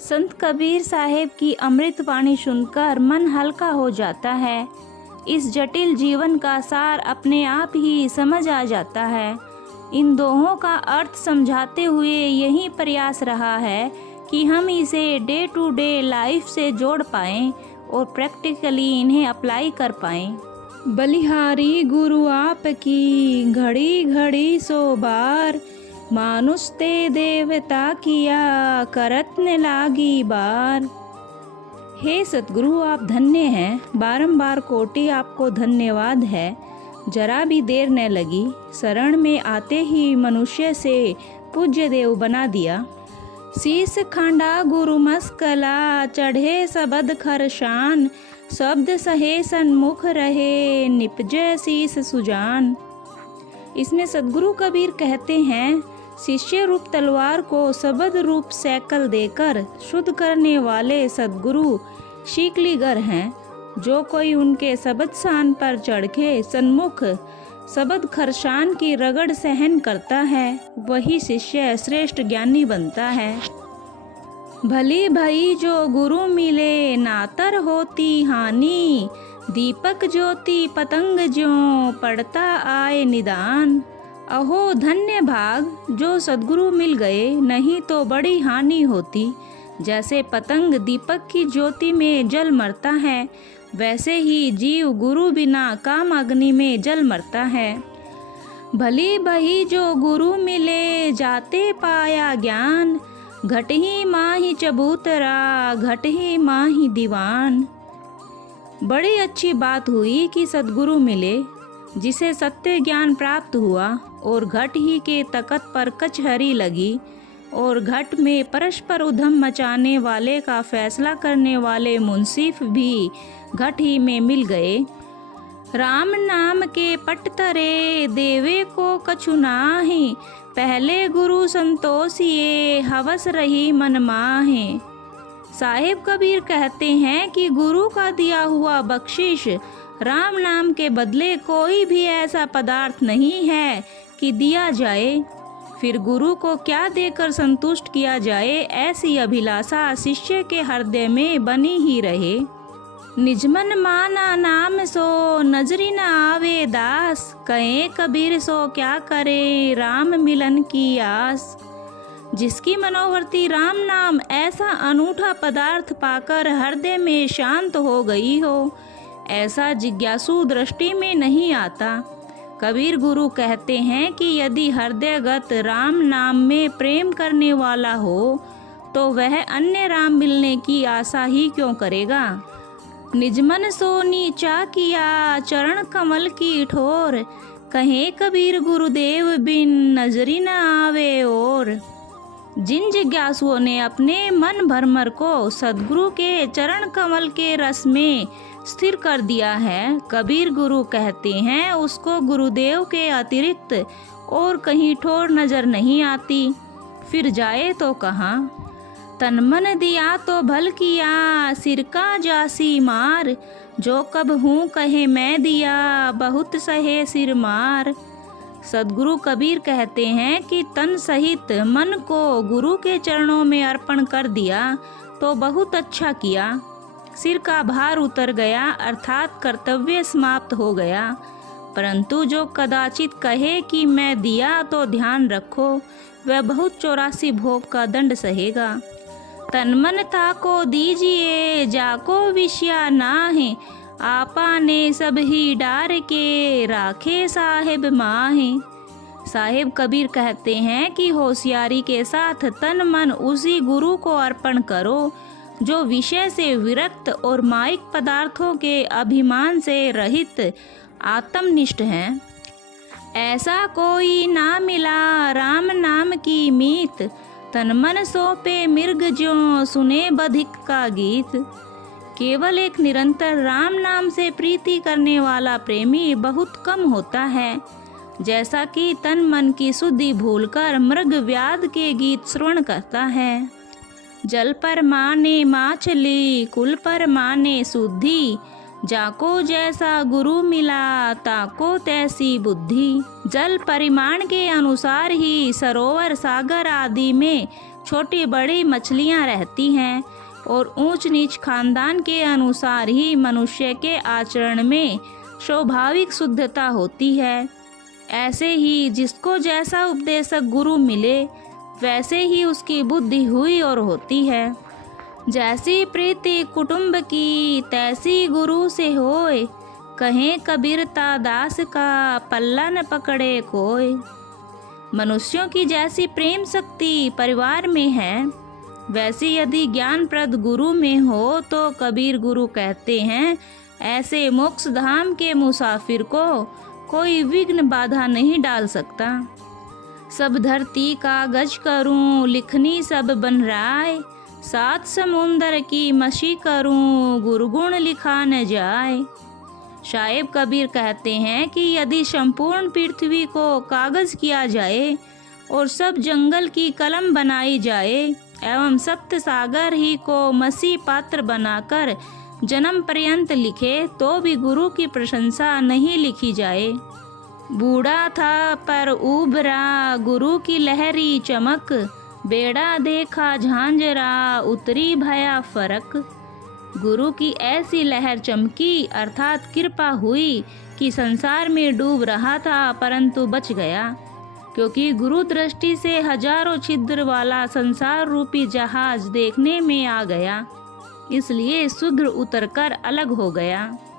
संत कबीर साहेब की अमृत वाणी सुनकर मन हल्का हो जाता है। इस जटिल जीवन का सार अपने आप ही समझ आ जाता है। इन दोहों का अर्थ समझाते हुए यही प्रयास रहा है कि हम इसे डे टू डे लाइफ से जोड़ पाएं और प्रैक्टिकली इन्हें अप्लाई कर पाएं। बलिहारी गुरु आपकी घड़ी घड़ी सो बार, मानुष ते देवता किया करत न लागी बार। हे सतगुरु, आप धन्य हैं, बारंबार कोटि आपको धन्यवाद है। जरा भी देर न लगी, शरण में आते ही मनुष्य से पूज्य देव बना दिया। शीस खांडा गुरु मस्कला, चढ़े सबद खरशान, शब्द सहे सन्मुख रहे, निपजे शीस सुजान। इसमें सदगुरु कबीर कहते हैं, शिष्य रूप तलवार को शब्द रूप सैकल देकर शुद्ध करने वाले सदगुरु शीकलीगर हैं। जो कोई उनके शब्द शान पर चढ़ के सन्मुख शब्द खरशान की रगड़ सहन करता है, वही शिष्य श्रेष्ठ ज्ञानी बनता है। भली भई जो गुरु मिले, नातर होती हानि, दीपक ज्योति पतंग ज्यों पड़ता आए निदान। अहो धन्य भाग, जो सद्गुरु मिल गए, नहीं तो बड़ी हानि होती। जैसे पतंग दीपक की ज्योति में जल मरता है, वैसे ही जीव गुरु बिना काम अग्नि में जल मरता है। भली भई जो गुरु मिले, जाते पाया ज्ञान, घट ही माही चबूतरा, घट ही माही दीवान। बड़ी अच्छी बात हुई कि सद्गुरु मिले, जिसे सत्य ज्ञान प्राप्त हुआ, और घट ही के तकत पर कचहरी लगी, और घट में परस्पर उधम मचाने वाले का फैसला करने वाले मुंसिफ भी घट ही में मिल गए। राम नाम के पट तरे, देवे को कछु नाहि, पहले गुरु संतोषिए, हवस रही मन माहे। साहिब कबीर कहते हैं कि गुरु का दिया हुआ बख्शिश राम नाम के बदले कोई भी ऐसा पदार्थ नहीं है कि दिया जाए। फिर गुरु को क्या देकर संतुष्ट किया जाए, ऐसी अभिलाषा शिष्य के हृदय में बनी ही रहे। निजमन माना नाम सो, नजरी न आवे दास, कहे कबीर सो क्या करे, राम मिलन की आस। जिसकी मनोवर्ती राम नाम ऐसा अनूठा पदार्थ पाकर हृदय में शांत हो गई हो, ऐसा जिज्ञासु दृष्टि में नहीं आता। कबीर गुरु कहते हैं कि यदि हृदयगत राम नाम में प्रेम करने वाला हो, तो वह अन्य राम मिलने की आशा ही क्यों करेगा। निजमन सो नीचा किया, चरण कमल की ठोर, कहे कबीर गुरुदेव बिन नजरी न आवे और। जिन जिज्ञासुओं ने अपने मन भरमर को सद्गुरु के चरण कमल के रस में स्थिर कर दिया है, कबीर गुरु कहते हैं उसको गुरुदेव के अतिरिक्त और कहीं ठोर नजर नहीं आती। फिर जाए तो कहाँ। तन मन दिया तो भल किया, सिर का जासी मार, जो कब हूँ कहे मैं दिया, बहुत सहे सिर मार। सदगुरु कबीर कहते हैं कि तन सहित मन को गुरु के चरणों में अर्पण कर दिया तो बहुत अच्छा किया। सिर का भार उतर गया, अर्थात कर्तव्य समाप्त हो गया। परंतु जो कदाचित कहे कि मैं दिया तो ध्यान रखो, वह बहुत 84 भोग का दंड सहेगा। तन मन ताको दीजिए, जाको विषया नाहे, आपा ने सब ही डार के, राखे साहिब माहे। साहिब कबीर कहते हैं कि होशियारी के साथ तन मन उसी गुरु को अर्पण करो जो विषय से विरक्त और माइक पदार्थों के अभिमान से रहित आत्मनिष्ठ हैं। ऐसा कोई ना मिला राम नाम की मीत, तन मन सौंपे मृग ज्यों सुने बधिक का गीत। केवल एक निरंतर राम नाम से प्रीति करने वाला प्रेमी बहुत कम होता है, जैसा कि तन मन की शुद्धि भूलकर मृग व्याध के गीत श्रवण करता है। जल पर माने माछली, कुल पर माने शुद्धि, जाको जैसा गुरु मिला, ताको तैसी बुद्धि। जल परिमाण के अनुसार ही सरोवर सागर आदि में छोटी बड़ी मछलियाँ रहती हैं और ऊंच नीच खानदान के अनुसार ही मनुष्य के आचरण में स्वाभाविक शुद्धता होती है। ऐसे ही जिसको जैसा उपदेशक गुरु मिले वैसे ही उसकी बुद्धि हुई और होती है। जैसी प्रीति कुटुंब की तैसी गुरु से होए, कहें कबीरता दास का पल्ला न पकड़े कोई। मनुष्यों की जैसी प्रेम शक्ति परिवार में है, वैसी यदि ज्ञानप्रद गुरु में हो तो कबीर गुरु कहते हैं ऐसे मोक्ष धाम के मुसाफिर को कोई विघ्न बाधा नहीं डाल सकता। सब धरती कागज करूं लिखनी सब बन राय, सात समुंदर की मशी करूं गुरुगुण लिखा न जाए। शायब कबीर कहते हैं कि यदि संपूर्ण पृथ्वी को कागज किया जाए और सब जंगल की कलम बनाई जाए एवं सप्त सागर ही को मसी पात्र बनाकर जन्म पर्यंत लिखे तो भी गुरु की प्रशंसा नहीं लिखी जाए। बूढ़ा था पर उभरा गुरु की लहरी चमक, बेड़ा देखा झांझरा उतरी भया फरक। गुरु की ऐसी लहर चमकी अर्थात कृपा हुई कि संसार में डूब रहा था परंतु बच गया, क्योंकि गुरु दृष्टि से हजारों छिद्र वाला संसार रूपी जहाज देखने में आ गया, इसलिए शीघ्र उतरकर अलग हो गया।